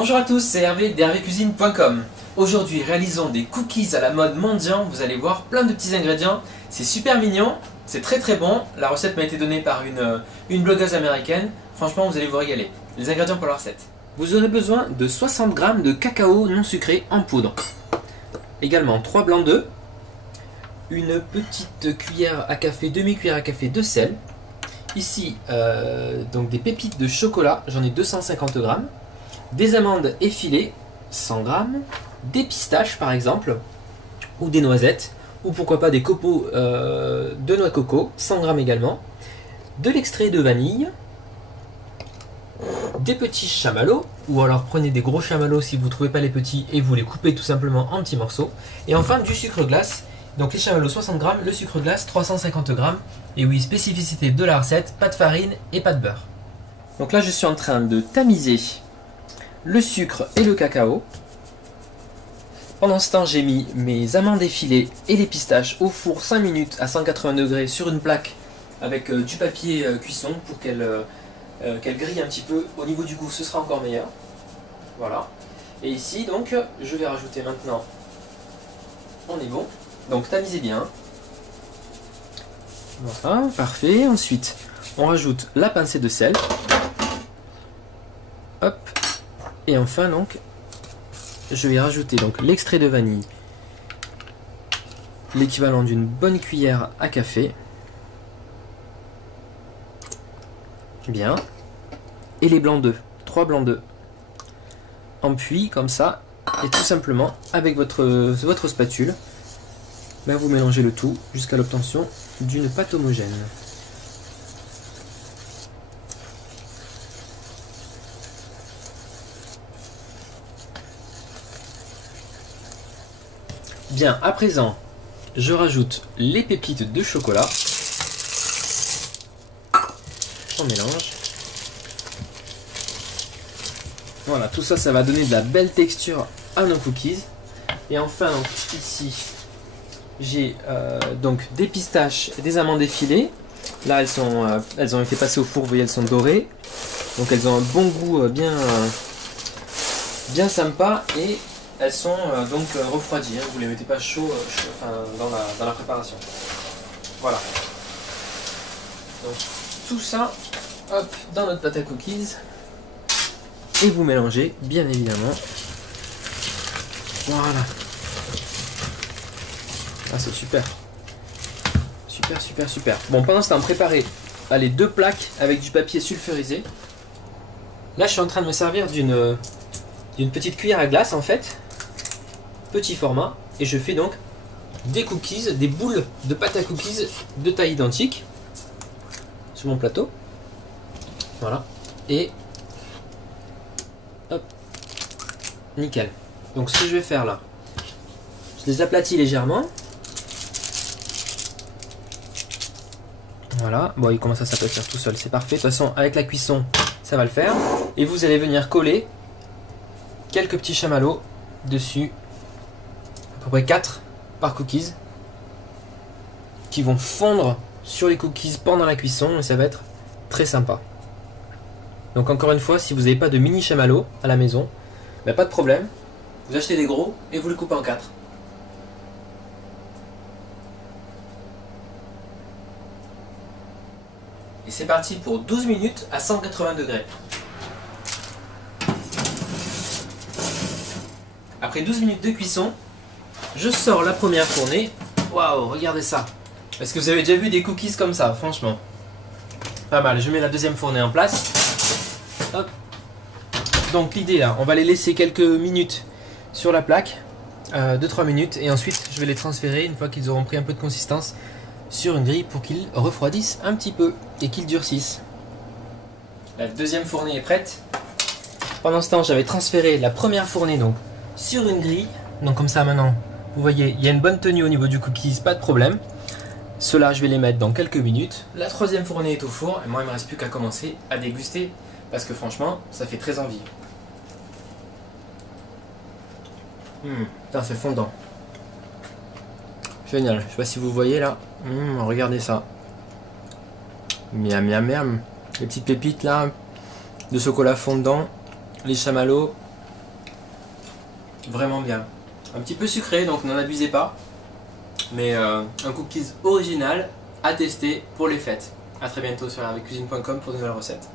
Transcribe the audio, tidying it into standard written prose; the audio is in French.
Bonjour à tous, c'est Hervé d'hervécuisine.com. Aujourd'hui, réalisons des cookies à la mode mendiant. Vous allez voir plein de petits ingrédients. C'est super mignon, c'est très bon. La recette m'a été donnée par une blogueuse américaine. Franchement, vous allez vous régaler. Les ingrédients pour la recette. Vous aurez besoin de 60 g de cacao non sucré en poudre. Également 3 blancs d'œufs. Une petite cuillère à café, demi-cuillère à café de sel. Ici, donc des pépites de chocolat, j'en ai 250 g. Des amandes effilées, 100 g. Des pistaches par exemple, ou des noisettes, ou pourquoi pas des copeaux de noix de coco, 100 g également. De l'extrait de vanille. Des petits chamallows, ou alors prenez des gros chamallows si vous ne trouvez pas les petits et vous les coupez tout simplement en petits morceaux. Et enfin du sucre glace. Donc les chamallows 60 g, le sucre glace 350 g. Et oui, spécificité de la recette, pas de farine et pas de beurre. Donc là je suis en train de tamiser le sucre et le cacao. Pendant ce temps j'ai mis mes amandes effilées et les pistaches au four 5 minutes à 180 degrés sur une plaque avec du papier cuisson pour qu'elle grille un petit peu. Au niveau du goût ce sera encore meilleur. Voilà. Et ici donc je vais rajouter maintenant, on est bon. Donc tamisez bien. Voilà, parfait. Ensuite, on rajoute la pincée de sel. Hop. Et enfin donc, je vais rajouter donc l'extrait de vanille, l'équivalent d'une bonne cuillère à café. Bien. Et les blancs d'œufs, 3 blancs d'œufs. En puits comme ça, et tout simplement avec votre spatule. Ben vous mélangez le tout jusqu'à l'obtention d'une pâte homogène. Bien, à présent, je rajoute les pépites de chocolat. On mélange. Voilà, tout ça, ça va donner de la belle texture à nos cookies. Et enfin, donc, ici, j'ai donc des pistaches et des amandes effilées. Là, elles ont été passées au four, vous voyez, elles sont dorées. Donc, elles ont un bon goût bien sympa et elles sont donc refroidies. Hein. Vous ne les mettez pas chaud, dans la préparation. Voilà. Donc, tout ça, hop, dans notre pâte à cookies. Et vous mélangez, bien évidemment. Voilà. Ah, c'est super. Super. Bon, pendant ce temps, préparez les 2 plaques avec du papier sulfurisé. Là, je suis en train de me servir d'une petite cuillère à glace, en fait. Petit format. Et je fais donc des cookies, des boules de pâte à cookies de taille identique. Sur mon plateau. Voilà. Et hop. Nickel. Donc, ce que je vais faire là, je les aplatis légèrement. Voilà, bon, comment ça peut faire tout seul, c'est parfait. De toute façon, avec la cuisson, ça va le faire. Et vous allez venir coller quelques petits chamallows dessus, à peu près 4 par cookies, qui vont fondre sur les cookies pendant la cuisson, et ça va être très sympa. Donc encore une fois, si vous n'avez pas de mini chamallows à la maison, ben pas de problème, vous achetez des gros et vous les coupez en 4. Et c'est parti pour 12 minutes à 180 degrés. Après 12 minutes de cuisson, je sors la première fournée. Waouh, regardez ça. Est-ce que vous avez déjà vu des cookies comme ça, franchement? Pas mal, je mets la deuxième fournée en place. Hop. Donc l'idée là, on va les laisser quelques minutes sur la plaque, 2-3 minutes, et ensuite je vais les transférer une fois qu'ils auront pris un peu de consistance sur une grille pour qu'ils refroidissent un petit peu et qu'ils durcissent. La deuxième fournée est prête. Pendant ce temps, j'avais transféré la première fournée donc sur une grille. Donc comme ça maintenant, vous voyez, il y a une bonne tenue au niveau du cookies, pas de problème. Ceux-là, je vais les mettre dans quelques minutes. La troisième fournée est au four et moi, il ne me reste plus qu'à commencer à déguster parce que franchement, ça fait très envie. Putain, c'est fondant. Génial, je sais pas si vous voyez là. Regardez ça. Miam. Les petites pépites là de chocolat fondant, les chamallows. Vraiment bien. Un petit peu sucré, donc n'en abusez pas. Mais un cookies original à tester pour les fêtes. A très bientôt sur hervécuisine.com pour de nouvelles recettes.